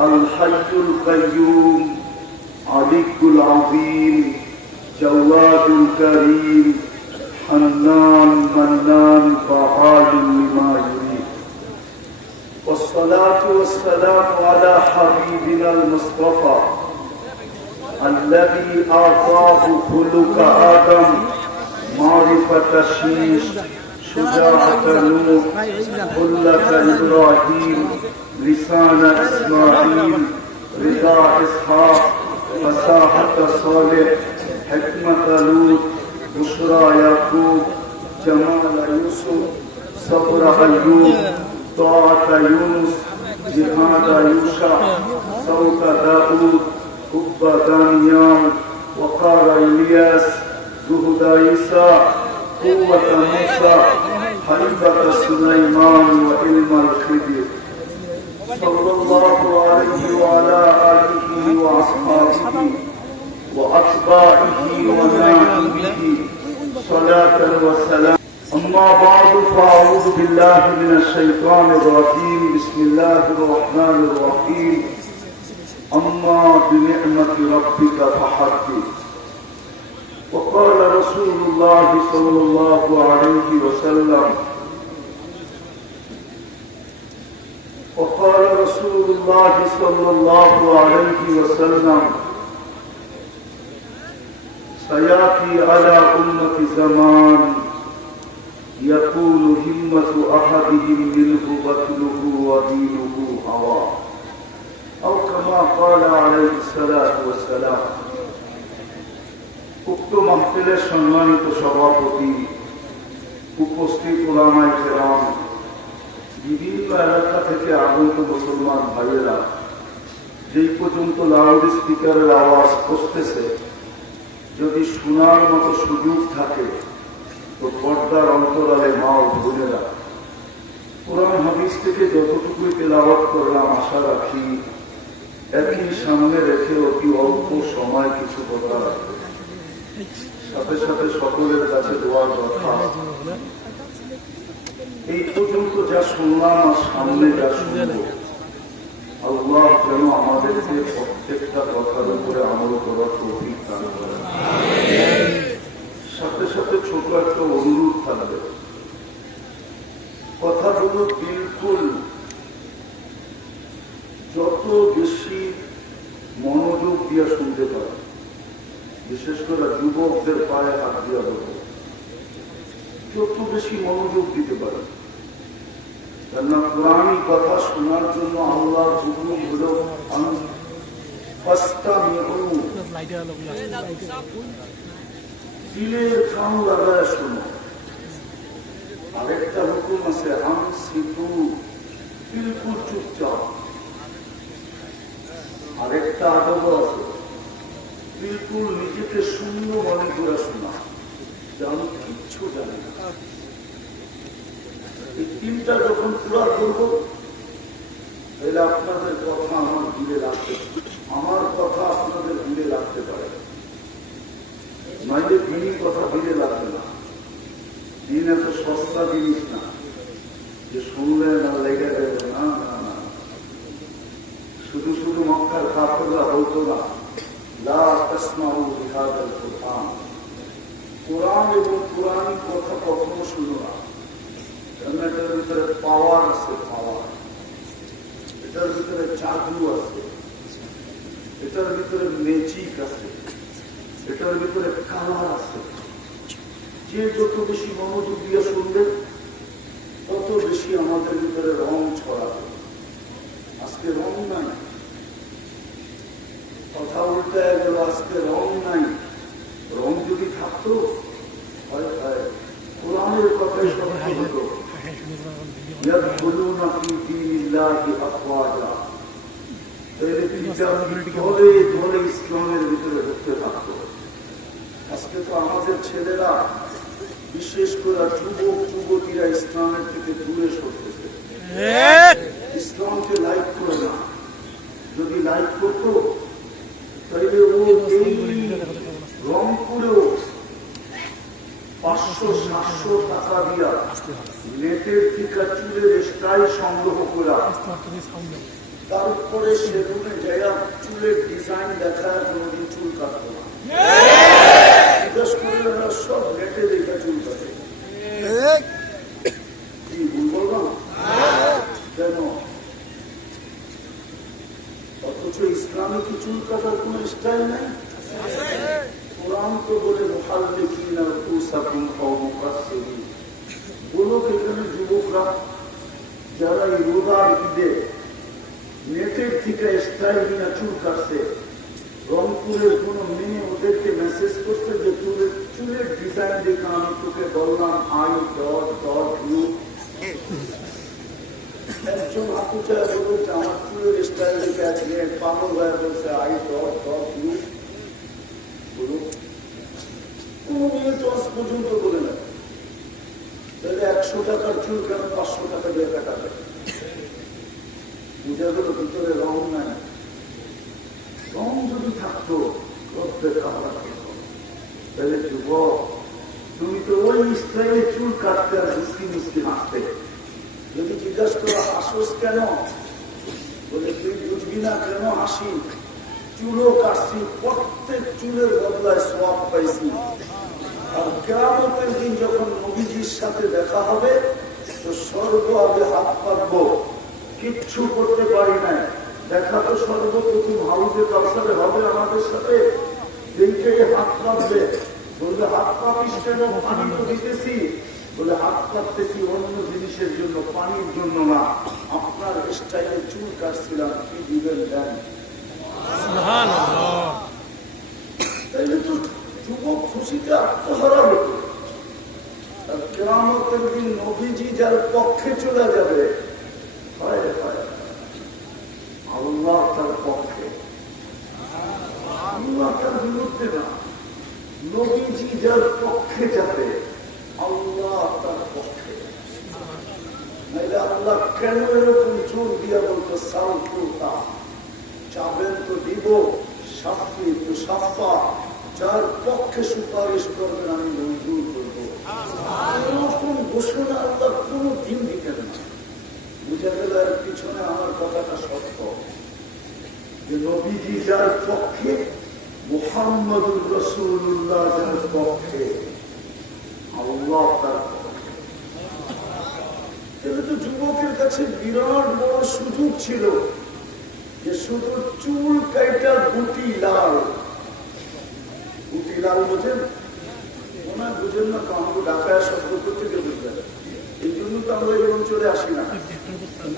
الحي القيوم علي العظيم جواد الكريم حنان منان فعال لما يريد. والصلاة والسلام على حبيبنا المصطفى الذي أعطاه خلق آدم معرفة شيش شجاعة نوح خلة إبراهيم لسان إسماعيل رضا إسحاق فصاحة صالح حكمة لوط بشرى يعقوب جمال يوسف صبر أيوب طاعة يونس جهاد يوشع صوت داود حب دانيال وقار إلياس زهد عيسى قوة موسى حيبة سليمان وعلم الخضر صلى الله عليه وعلى آله وأصحابه وأتباعه ونائبه صلاة وسلام. أما بعد فأعوذ بالله من الشيطان الرجيم. بسم الله الرحمن الرحيم. أما بنعمة ربك فحدث. وقال رسول الله صلى الله عليه وسلم وقال رسول الله صلى الله عليه وسلم سيأتي على أمة زمان يكون همة أحدهم منه بطنه ودينه هواه أو كما قال عليه الصلاة والسلام. উক্ত মাহফিলের সম্মানিত সভাপতি, উপস্থিত উলামায়ে কেরাম, বিভিন্ন এলাকা থেকে আগত মুসলমান ভাইয়েরা, যেই পর্যন্ত লাউড স্পিকারের আওয়াজ পৌঁছতেছে, যদি শোনার মতো সুযোগ থাকে তো পর্দার অন্তরালে মা ও বোনেরা, কোরআন হাদিস থেকে যতটুকুই তেলাওয়াত করলাম আশা রাখি একই সামনে রেখে অতি অল্প সময় কিছু কথা রাখবে। সাথে সাথে সকলের কাছে দোয়ার কথা, এই পর্যন্ত যা শুনলাম আর সামনে যা শুনবো, আল্লাহ যেন আমাদেরকে প্রত্যেকটা কথার উপরে আমল করার তৌফিক দান করেন। সাথে সাথে ছোট একটা অনুরোধ থাকবে, কথাগুলো বিলকুল যত বেশি মনোযোগ দিয়ে শুনতে পারে, বিশেষ করে যুবকদের পায়ে হাত দিয়া বলবো, যত বেশি মনোযোগ দিতে পারে। কেননা কোরআনী কথা শোনার জন্য আল্লাহর হুকুম হলো দিলের কান লাগায় শোনো। আরেকটা হুকুম আছে আনসিতু, বিলকুল চুপচাপ। আরেকটা আদব আছে বিলকুল নিজেকে শূন্য মনে করে শোনা, যেন কিচ্ছু জানে না। এই তিনটা যখন পুরা করব, তাহলে আপনাদের কথা আমার দিলে রাখতে, আমার কথা আপনাদের দিলে রাখতে পারে, নইলে দিনই কথা দিলে লাগবে না। দিন এত সস্তা জিনিস না যে শুনলে না লেগে যাবে, না না না। শুধু শুধু মক্কার কাফেররা বলতো না লা তাসমাউ বিহাদাল কুরআন, কোরআন এবং কোরআনী কথা কখনো শুনো না। কারণ এটার ভিতরে পাওয়ার আছে, পাওয়ার। এটার ভিতরে জাদু আছে, এটার ভিতরে ম্যাজিক আছে, এটার ভিতরে কালার আছে। যে যত বেশি মনোযোগ দিয়ে শুনবে তত বেশি আমাদের ভিতরে রং ছড়াবে। আজকে রং নাই, কথা বলতে গেল আজকে রং নাই। রং যদি থাকতো কোরআনের কথাই সত্য হতো। ইয়াদখুলুনা ফি দীনিল্লাহি আফওয়াজা, ধরে ধরে ইসলামের ভিতরে ঢুকতে থাকতো। আজকে তো আমাদের ছেলেরা, বিশেষ করে যুবক যুবতীরা ইসলামের থেকে দূরে সরতেছে, ইসলামকে লাইক করে না। যদি লাইক করতো তাহলে ও এই রংপুরেও 500-700 টাকা দিয়া নেটের থেকে চুলের স্টাইল সংগ্রহ করা, তারপরে সেলুনে যাইয়া চুলের ডিজাইন দেখায় কোনোদিন চুল কাটবো না, জিজ্ঞেস করলে সব নেটে দেখা চুল কাটে। কি ভুল বললাম? কেন? অথচ ইসলামে কি চুল কাটার কোন স্টাইল নাই? কোরআন তো বলে বলো এখানে যুবকরা যারা এই রোজার ঈদে নেটের থেকে স্টাইল নিয়ে চুল কাটছে, রংপুরের কোন মেয়ে ওদেরকে মেসেজ করছে যে চুলের ডিজাইন দেখে আমি তোকে বললাম I.U। একজন আপুচায় বলছে আমার চুলের স্টাইল দেখে আজকে পাগল হয়ে বলছে I.U। বলুন, কোন মেয়ে তো আজ পর্যন্ত বলে না। তাহলে 100 টাকার চুল কেন 500 টাকা দিয়ে কাটাবে? বুঝা গেল ভিতরে রং নাই। রং যদি থাকতো তাহলে যুবক তুমি তো ওই স্টাইলে চুল কাটতে আর মুসকি মুসকি হাসতে। যদি জিজ্ঞাসা করো হাসোস কেন, বলে তুই বুঝবি না কেন হাসি, চুলও কাটছি, প্রত্যেক চুলের বদলায় সওয়াব পাইছি। আর কিয়ামতের দিন যখন নবীজির সাথে দেখা হবে তো স্বর্গ আগে হাত পাতবো, কিচ্ছু করতে পারি নাই। দেখা তো সর্বপ্রথম হাউজে কাউসারে হবে আমাদের সাথে, এইটাই হাত পাতবে। বলবে হাত পাতিস কেন? পানি তো দিতেছি। বলে হাত পাততেছি অন্য জিনিসের জন্য, পানির জন্য না। আপনার স্টাইলে চুল কাটছিলাম, কি দিবেন দেন? তাইলে তো যুবক খুশিতে আত্মহারা হতো। আর কিয়ামতের দিন নবীজি যার পক্ষে চলে যাবে, আল্লাহ তার পক্ষে, আল্লাহ তার বিরুদ্ধে না। নবীজি যার পক্ষে যাবে, আল্লাহ তার পক্ষে। নাইলে আল্লাহ কেন এরকম জোর দিয়া বলতো সালকুতা, চাবেন তো দিব, সাফি তো সাফা, যার পক্ষে সুপারিশ করবেন আমি মঞ্জুর করবো। এরকম ঘোষণা আল্লাহ কোনো দিন দিতেন না। বুঝা গেল এর পিছনে আমার কথাটা সত্য, যে নবীজি যার পক্ষে, মুহাম্মদুর রাসূলুল্লাহ যার পক্ষে, আল্লাহ তার পক্ষে। এটা তো যুবকের কাছে বিরাট বড় সুযোগ ছিল যে শুধু চুল কাইটা গুটি লাল। গুটি লাল বোঝেন? মনে বুঝেন না? তো আমাকে ঢাকায় শব্দ করতে গেলে বুঝবেন। এই জন্য তো আমরা এই অঞ্চলে আসি না।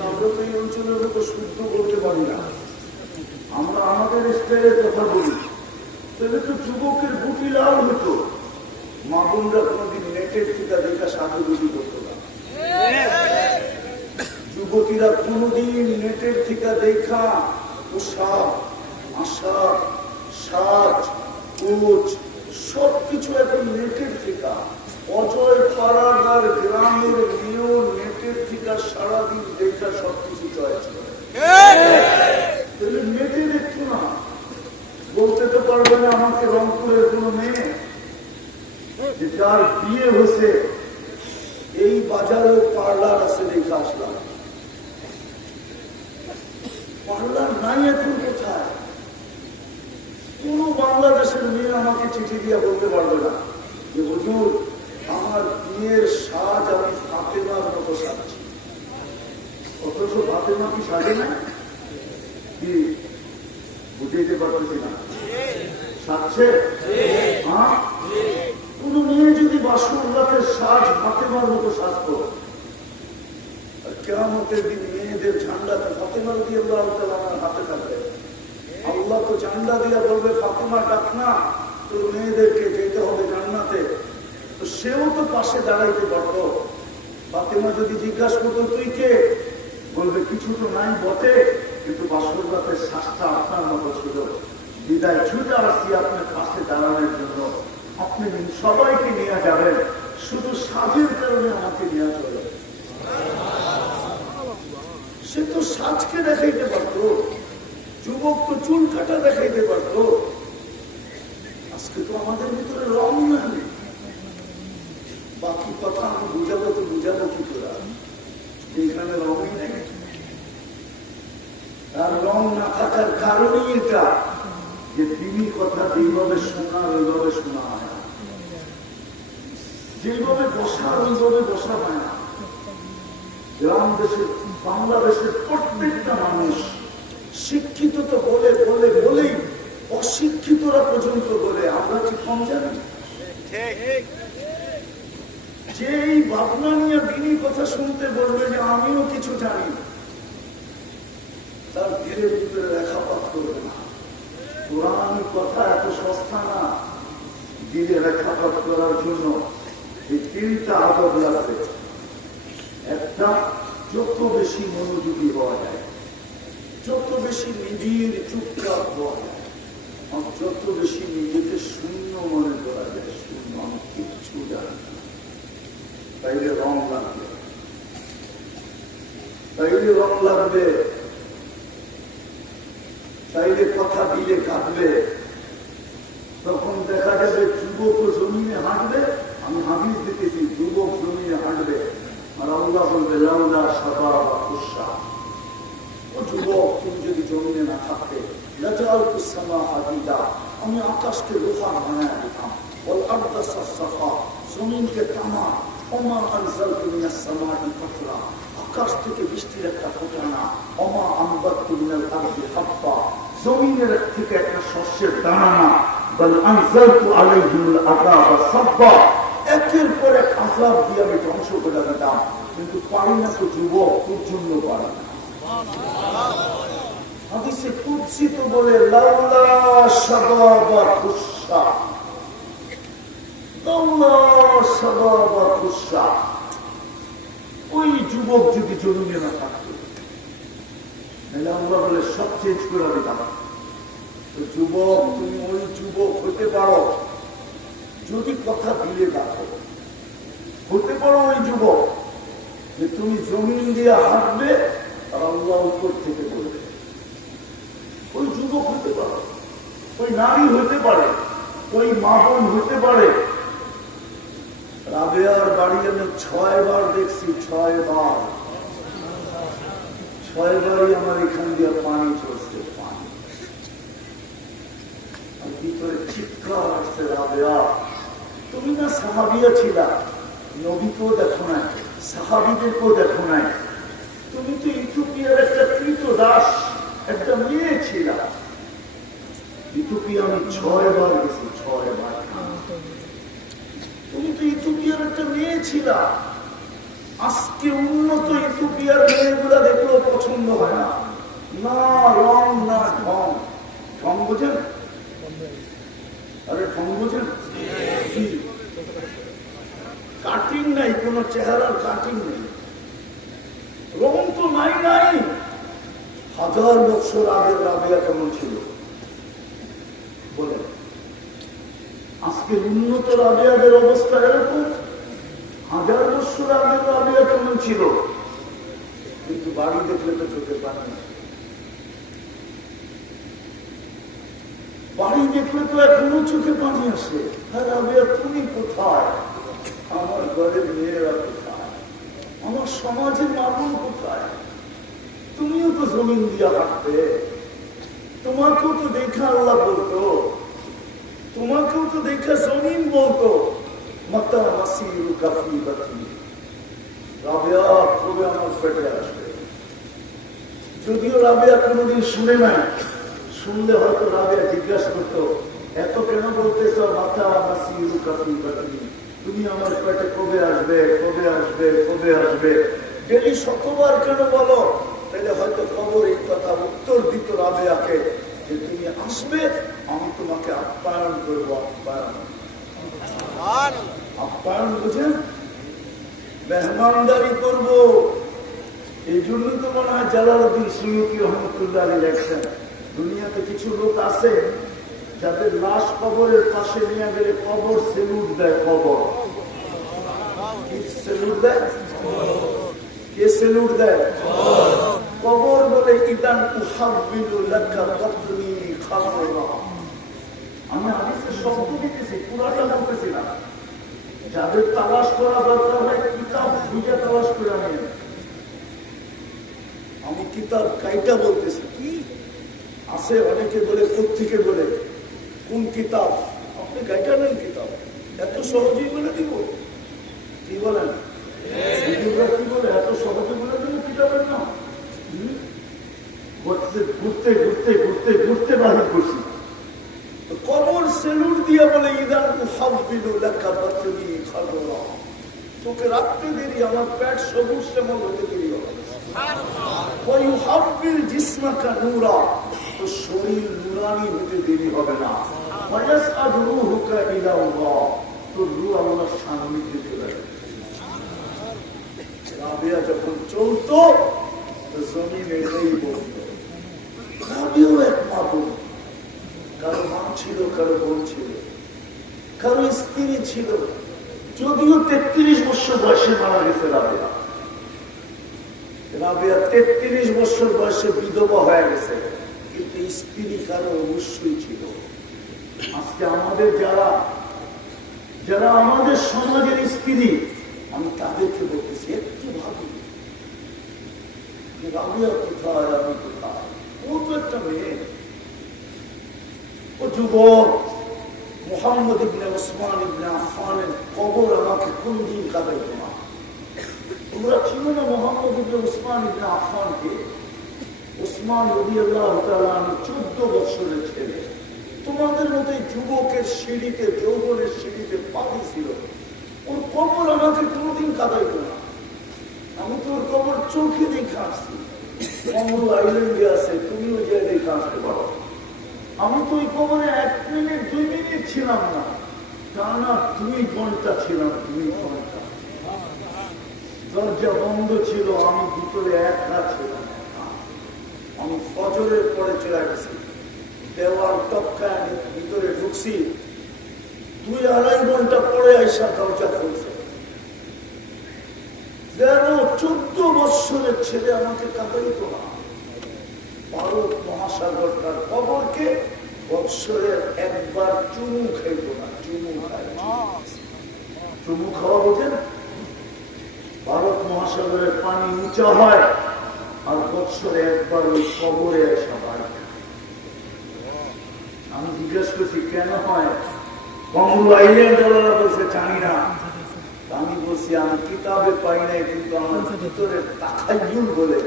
আমরা তো এই অঞ্চলের মতো শুদ্ধ বলতে পারি না, আমরা আমাদের স্টাইলের কথা বলি। তাহলে তো যুবকের গুটি লাল হতো। মা বোনরা কোনোদিন নেটের টিকা দেখা সাজুগুজি করতো না। যুবতীরা কোনোদিন নেটের টিকা দেখা পোশাক, আশাক, সাজ, কোচ সবকিছু এখন নেটের টিকা। অজয় পাড়াগার গ্রামের মেয়েও নেটের টিকা সারাদিন দেখা সবকিছু চয়েস করে। তাহলে নেটে দেখতো না, বলতে তো পারবে না আমাকে রংপুরের কোনো মেয়ে যে যার বিয়ে হয়েছে এই বাজারে পার্লার আছে দেখে আসলাম। পার্লার নাই এখন কোথায়? কোন বাংলাদেশের মেয়ে আমাকে চিঠি দিয়ে বলতে পারবে না যে হুজুর আমার বিয়ের সাজ আমি ফাতেমার মতো সাজছি। অথচ ফাতেমা কি সাজে না? কি বুঝতে পারতেছি না, সাজছে? হ্যাঁ, কোন মেয়ে যদি বাসর রাতের সাজ ফাতেমার মতো সাজত, কিয়ামতের দিন মেয়েদের ঝান্ডাতে ফাতেমা রাদিয়াল্লাহু তাআলা আমার হাতে থাকবে। আল্লাহ তো ঝান্ডা দিয়া বলবে ফাতেমা ডাক না, তোর মেয়েদেরকে যেতে হবে জান্নাতে। তো সেও তো পাশে দাঁড়াইতে পারত। ফাতেমা যদি জিজ্ঞাসা করতো তুই কে, বলবে কিছু তো নাই বটে, কিন্তু বাসর রাতের শ্বাসটা আপনার মতো ছিল, বিদায় ছুটে আসছি আপনার পাশে দাঁড়ানোর জন্য। আপনি সবাইকে নিয়ে যাবেন, শুধু সাজের কারণে আমাকে নিয়ে চলে। সে তো সাজকে দেখাইতে পারত, যুবক তো চুল কাটা দেখাইতে পারত। আজকে তো আমাদের ভিতরে রং নাই। বাকি কথা আমি বুঝাবো তো বুঝাবো কি করে, এইখানে রঙই নেই। আর রং না থাকার কারণই এটা, যে তিনি কথা যেভাবে শোনা ওইভাবে শোনা হয় না, যেভাবে বসা ওইভাবে বসা হয় না। গ্রাম দেশের বাংলাদেশের প্রত্যেকটা মানুষ শিক্ষিত তো বলে বলে বলেই অশিক্ষিতরা পর্যন্ত বলে আমরা কি কম জানি? যে এই ভাবনা নিয়ে দিনই কথা শুনতে বলবে যে আমিও কিছু জানি, তার ধীরে ভিতরে রেখাপাত করবে না। কোরআন কথা এত সস্তা না, দিলে রেখাপাত করার জন্য এই তিনটা আদব লাগবে। একটা, যত বেশি মনোযোগী হওয়া যায়, যত বেশি নিবিড় চুপচাপ হওয়া যায়, আর যত বেশি নিজেকে শূন্য মনে করা যায়, শূন্য আমি কিচ্ছু জানি না, তাইলে রং লাগবে, তাইলে রং লাগবে, তাইলে কথা দিলে কাঁদবে। তখন দেখা যাবে যুবক জমিনে হাঁটবে, আমি হাদিস দেখেছি, যুবক জমিনে হাঁটবে আর আল্লাহ বলবে লাউলা শাবাব খুশা, ও যুবক তুমি যদি জমিনে না থাকতে লাজালতু সামা হাদিদা, আমি আকাশকে লোহা বানায় দিতাম, ওয়াল আরদা সাফসাফা, জমিনকে তামা, ওমা আনজালতু মিনাস সামাই কাতরা, আকাশ থেকে বৃষ্টির একটা ফোঁটা না, ওমা আমবাততু মিনাল আরদি হাব্বা, জমিনের থেকে একটা শস্যের দানা না, বাল আনজালতু আলাইহিমুল আযাবা সাব্বা, একের পর এক আযাব দিয়ে আমি ধ্বংস করে দিতাম, কিন্তু পারি না তো যুবক, তোর জন্য পারি না। হাদিসে কুদসি তো বলে লাউলা শাবাবা খুশা, লাউলা শাবাবা খুশা, ওই যুবক যদি জমিনে না থাকতো তাহলে আমরা বলে সব চেঞ্জ করে দিতাম। তো যুবক, তুমি ওই যুবক হতে পারো যদি কথা দিলে রাখো, হতে পারো ওই যুবক যে তুমি জমিন দিয়ে হাঁটবে আর আল্লাহ উপর থেকে বলবে, ওই যুবক হতে পারো, ওই নারী হতে পারে, ওই মা বোন হতে পারে। রাবেয়ার বাড়ি আমি 6 বার দেখছি, 6 বার, 6 বারই আমার এখান দিয়ে পানি চলছে, পানি। আর কি করে চিৎকার আসছে, রাবেয়া তুমি না সাহাবিয়া ছিলা, নবীকেও দেখো নাই, সাহাবিদেরকেও দেখো নাই, তুমি তো ইথিওপিয়ার একটা কৃত দাস, একটা মেয়ে ছিল। ইথিওপিয়া আমি 6 বার গেছি, 6 বার। তুমি তো ইথিওপিয়ার একটা মেয়ে ছিল। আজকে উন্নত ইথিওপিয়ার মেয়েগুলা দেখলেও পছন্দ হয় না, না রং না ঢং। ঢং বোঝেন? আরে ঢং বোঝেন? কাটিং নাই, কোন চেহারার কাটিং নেই, রং তো নাই নাই। 1000 বছর আগের রাবেয়া কেমন ছিল বলেন? আজকে উন্নত রাবেয়াদের অবস্থা এরকম। 1000 বছর আগের রাবেয়া কেমন ছিল? কিন্তু বাড়ি দেখলে তো চোখে পানি না, বাড়ি দেখলে তো এখনো চোখে পানি আসে। হ্যাঁ রাবেয়া তুমি কোথায়? আমার ঘরের মেয়েরা কোথায়? আমার সমাজের মানুষ কোথায়? তুমিও তো জমিন দিয়া হাঁটতে, তোমাকেও তো দেখা আল্লাহ বলতো, তোমাকেও তো দেখা জমিন বলতো মাতা মাসিরু কাফি বাতি। রাবেয়া কবে আমার পেটে আসবে? যদিও রাবেয়া কোনোদিন শুনে নাই, শুনলে হয়তো রাবেয়া জিজ্ঞাসা করতো এত কেন বলতেছ মাতা মাসিরু কাফি বাতি, তুমি আমার পেটে কবে আসবে, কবে আসবে, কবে আসবে? ডেলি 100বার কেন বলো? তাহলে হয়তো খবর এই কথা উত্তর দিত রাবেয়াকে যে তুমি আসবে, আমি তোমাকে আপ্যায়ন করবো। আপ্যায়ন, আপ্যায়ন বুঝেন? মেহমানদারি করব। এই জন্য তো মনে হয় জালালউদ্দিন সুয়ুতী রহমতুল্লাহ লেখছেন, দুনিয়াতে কিছু লোক আছে যাদের লাশ কবরের পাশে নিয়ে গেলে কবর সেলুট দেয়। কবর সেলুট দেয়, কে সেলুট দেয়? কবর বলে ইদান উহাব্বিলু লাকা বাতনি খাবরা। আমি হাদিসের শব্দ দিতেছি, পুরাটা বলতেছি না। যাদের তালাশ করা দরকার হয় কিতাব খুঁজে তালাশ করে নিয়ে, আমি কিতাব কাইটা বলতেছি। কি আছে অনেকে বলে কোত্থেকে বলে কোন কিতাব, আপনি গাইটা নেন কিতাব, এত সহজেই বলে দিব? কি বলেন? কি বলে এত সহজে বলে দিব কিতাবের নাম? ঘুরতে ঘুরতে ঘুরতে ঘুরতে ঘুরতে বাহির করছি, কবর সেলুট দিয়ে বলে ইদান তোকে রাখতে দেরি, আমার পেট সবুজ শ্যামল হতে দেরি হবে, জিসমাকা নূরা, তো শরীর নুরানি হতে দেরি হবে না, তোর রূহ আল্লাহর সান্নিধ্যে চলে যাবে। রাবিয়া যখন চলতো জমিন এটাই বলতো। রাবিও এক মা বোন, কারো মা ছিল, কারো বোন ছিল, কারো স্ত্রী ছিল, যদিও 33 বছর বয়সে মারা গেছে রাবিয়া। রাবিয়া 33 বছর বয়সে বিধবা হয়ে গেছে, কিন্তু স্ত্রী কারো অবশ্যই ছিল। আজকে আমাদের যারা যারা আমাদের সমাজের স্ত্রী, আমি তাদেরকে বলতেছি একটু ভাবি, রাবিয়া কোথায়, আমি কোথায়? ও তো একটা মেয়ে, ও যুবক। মুহাম্মদ ইবনে ওসমান ইবনে আফফানের কবর আমাকে কোনদিন কাঁদাইতো না। তোমরা চিনো না মুহাম্মদ ইবনে ওসমান ইবনে আফফানকে? ওসমান রাদিয়াল্লাহু তাআলা 14 বছরের ছেলে, তোমাদের মতোই যুবকের সিঁড়িতে, যৌবনের সিঁড়িতে পা দিয়েছিল। ওর কবর আমাকে কোনোদিন কাঁদাইতো না। আমি তো ওর কবর চোখে দেখে আসছি। কমল আইল্যান্ডে আছে, তুমিও যে দেখে আসতে পারো। আমি তো ওই কবরে 1 মিনিট 2 মিনিট ছিলাম না, টানা 2 ঘন্টা ছিলাম। 2 ঘন্টা দরজা বন্ধ ছিল, আমি ভিতরে একা ছিলাম। আমি ফজরের পরে চলে গেছি, দেওয়াল টপকায় আমি ভিতরে ঢুকছি। 2-2.5 ঘন্টা পরে আইসা দরজা খুলছে। 14 বৎসরের ছেলে আমাকে কাঁদাইত না। ভারত মহাসাগর তার কবরকে বৎসরের একবার চুমু খাইত না। চুমু খাওয়া বোঝেন? ভারত মহাসাগরের পানি উঁচা হয় আর বৎসরে একবার ওই কবরে আসা হয়। আমি জিজ্ঞেস করছি কেন হয়? বঙ্গু আইল্যান্ড ওরা বলছে জানি না। আমি বলছি আমি কিতাবে পাই নাই, কিন্তু আমার ভিতরে তাকাইয়ুল বলে,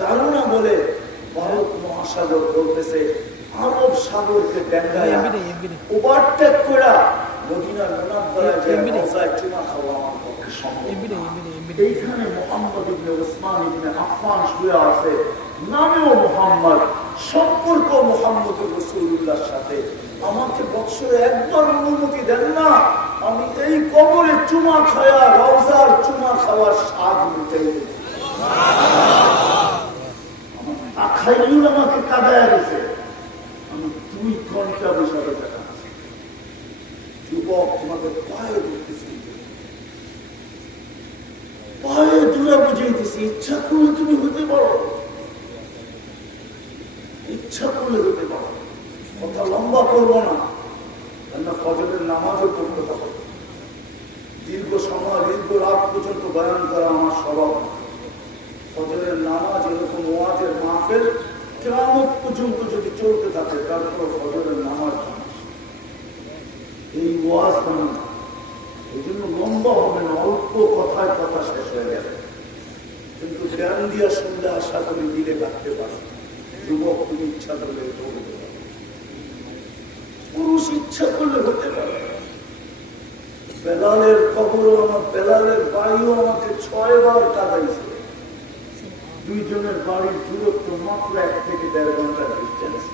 ধারণা বলে ভারত মহাসাগর বলতেছে আরব সাগরকে ডেঙ্গায় ওভারটেক করে মদিনার মুনাওয়ারায় যে রওজায় চুমা খাওয়া আমার পক্ষে সম্ভব। এইখানে মুহাম্মদ ইবনে ওসমান ইবনে আফফান শুয়ে আছে, নামেও মুহাম্মদ, সম্পর্ক মুহাম্মদুর রাসূলুল্লাহর সাথে। আমাকে বৎসরে একবার অনুমতি দেন না, আমি এই কবরে চুমা খায়া রওজার চুমা খাওয়ার স্বাদ নিতে। আখাইল আমাকে কাঁদায় গেছে, আমি 2 ঘন্টা বসে দেখা। যুবক তোমাদের পায়ে ধরতেছি, পায়ে দূরে বুঝাইতেছি, ইচ্ছা করলে তুমি হতে পারো, ইচ্ছা করলে হতে পারো। কথা লম্বা করবো না, কেননা ফজরের নামাজও পড়তে হবে। দীর্ঘ সময় দীর্ঘ রাত পর্যন্ত বয়ান করা আমার স্বভাব। ফজরের নামাজ এরকম ওয়াজের মাহফিল কিয়ামত পর্যন্ত যদি চলতে থাকে, তারপর ফজরের নামাজ এই ওয়াজ বানা, এই জন্য লম্বা হবে না, অল্প কথায় কথা শেষ হয়ে যাবে। কিন্তু জ্ঞান দিয়া শুনলে আশা করি দিলে রাখতে পারো। যুবক তুমি ইচ্ছা করলে হতে পারে, পুরুষ ইচ্ছা করলে হতে পারে। বেলালের কবরও আমার, বেলালের বাড়িও আমাকে 6 বার কাঁদাইছে। 2 জনের বাড়ির দূরত্ব মাত্র 1 থেকে 1.5 ঘন্টার ডিস্টেন্স।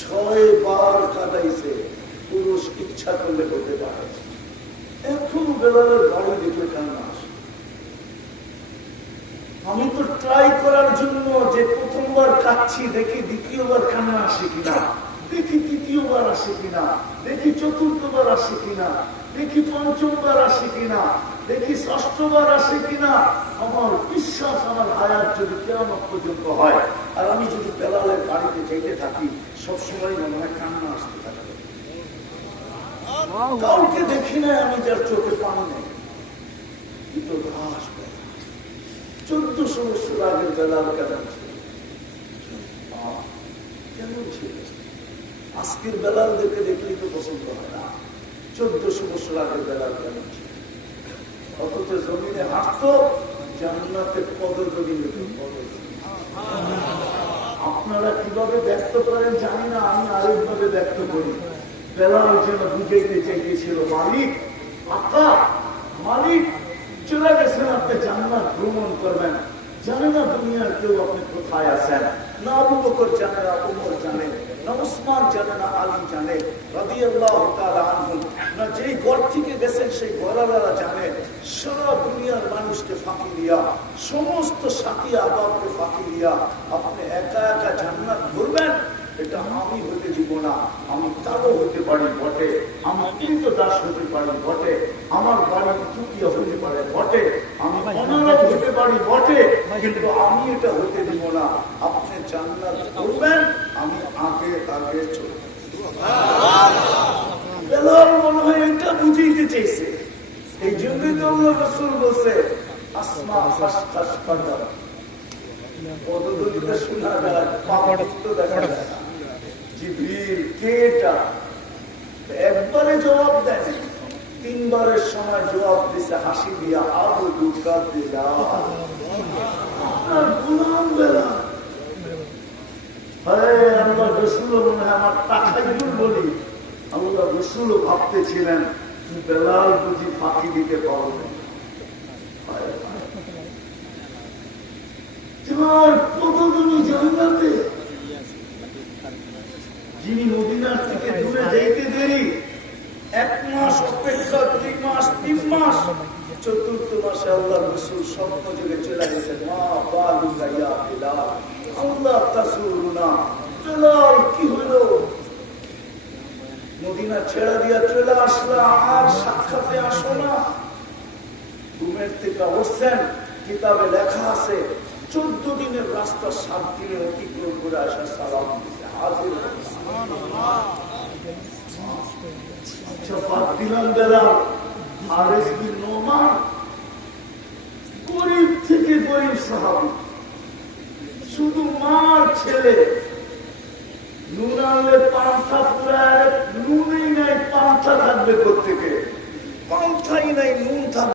6 বার কাঁদাইছে। পুরুষ ইচ্ছা করলে হতে পারে। এখন বেলালের বাড়ি দেখলে কান্না আসে। আমি তো ট্রাই করার জন্য যে প্রথমবার কাঁদছি, দেখি দ্বিতীয়বার কান্না আসে কিনা, দেখি তৃতীয়বার আসে কিনা, দেখি চতুর্থবার আসে কিনা, দেখি পঞ্চমবার আসে কিনা, দেখি ষষ্ঠবার আসে কিনা। আমার বিশ্বাস আমার হায়াত যদি কিয়ামত পর্যন্ত হয়, আর আমি যদি বেলালের বাড়িতে যেতে থাকি, সবসময় মনে হয় কান্না আসতে থাকে। কাউকে দেখি না আমি যার চোখে পানি নেই, কিন্তু ঘাস 1400 বছর আগের বেলাল কাঁদাচ্ছে। তাকাইয়ুল ছিল। আজকের বেলালদেরকে দেখলেই তো পছন্দ হয় না। 1400 বছর আগের বেলাল কেমন ছিল, অথচ জমিনে হাঁটতো, জান্নাতে পদজমিনে। আপনারা কিভাবে ব্যক্ত করেন জানি না, আমি আরেকভাবে ব্যক্ত করি। বেলাল যেন বুঝাইতে চাইতেছিল, মালিক আকা, মালিক চলে গেছেন, আপনি জান্নাত ভ্রমণ করবেন, জানে না দুনিয়ার কেউ আপনি কোথায় আছেন। না আবু বকর জানে না, উমর জানে না, উসমান জানে না, আলী জানে রাদিয়াল্লাহু তাআলা আনহুম, না যেই ঘর থেকে গেছেন সেই ঘরওয়ালারা জানে। সারা দুনিয়ার মানুষকে ফাঁকি দিয়া, সমস্ত সাথী আবাবকে ফাঁকি দিয়া আপনি একা একা জান্নাত ঘুরবেন, এটা আমি হতে দিব না। আমি কালো হতে পারি বটে, আমি কিন্তু দাস হতে পারি বটে, আমার বাড়ি চুকিয়া হতে পারে বটে, আমি অনারব হতে পারি বটে, কিন্তু আমি এটা হতে দিব না। আপনি জান্নাত করবেন, আমি আগে আগে চলব। বেলাল মনে হয় এটা বুঝাইতে চাইছে। এই জন্যই তো আল্লাহ রাসূল বলছে, আসমা খাস খাস কাদা, পদদলিতে শোনা যায়, পাপড় তো দেখা যায় না। জিবরিল কে এটা? একবারে জবাব দেন, তিনবারের সময় জবাব দিছে হাসি দিয়া, আবু দুকার দিয়া, আপনার গুলাম বেলাল। আল্লাহ রসুল মনে হয় আমার তাকাইয়ুল বলি, আল্লাহ রসুল ভাবতেছিলেন বেলাল বুঝি ফাঁকি দিতে পারবে। তোমার কতগুলো জান্নাতে, যিনি মদিনার থেকে দূরে যাইতে দেরি, 1 মাস অপেক্ষা, 2 মাস 3 মাস, 4th মাসে আল্লাহ রাসূল স্বপ্ন যুগে চলে গেছেন। মা বালুকা ইয়া বেলাল, আল্লাহ তাসুরুনা, বেলাল কি হলো? মদিনা ছেড়ে দিয়া চলে আসলা, আর সাক্ষাতে আসো না। ঘুমের থেকে উঠছেন, কিতাবে লেখা আছে 14 দিনের রাস্তা 7 দিনে অতিক্রম করে আসা, সালাম দিছে, হাজির। আচ্ছা, বাদ দিলাম বেলাল। হারিস বিন নোমান গরিব থেকে গরিব সাহাবী, শুধু মার ছেলে, নুন আনলে পান্থা পুরায়, নুনই নাই, পান্থা থাকবে কোত্থেকে? পান্থাই নাই, নুন থাকবে।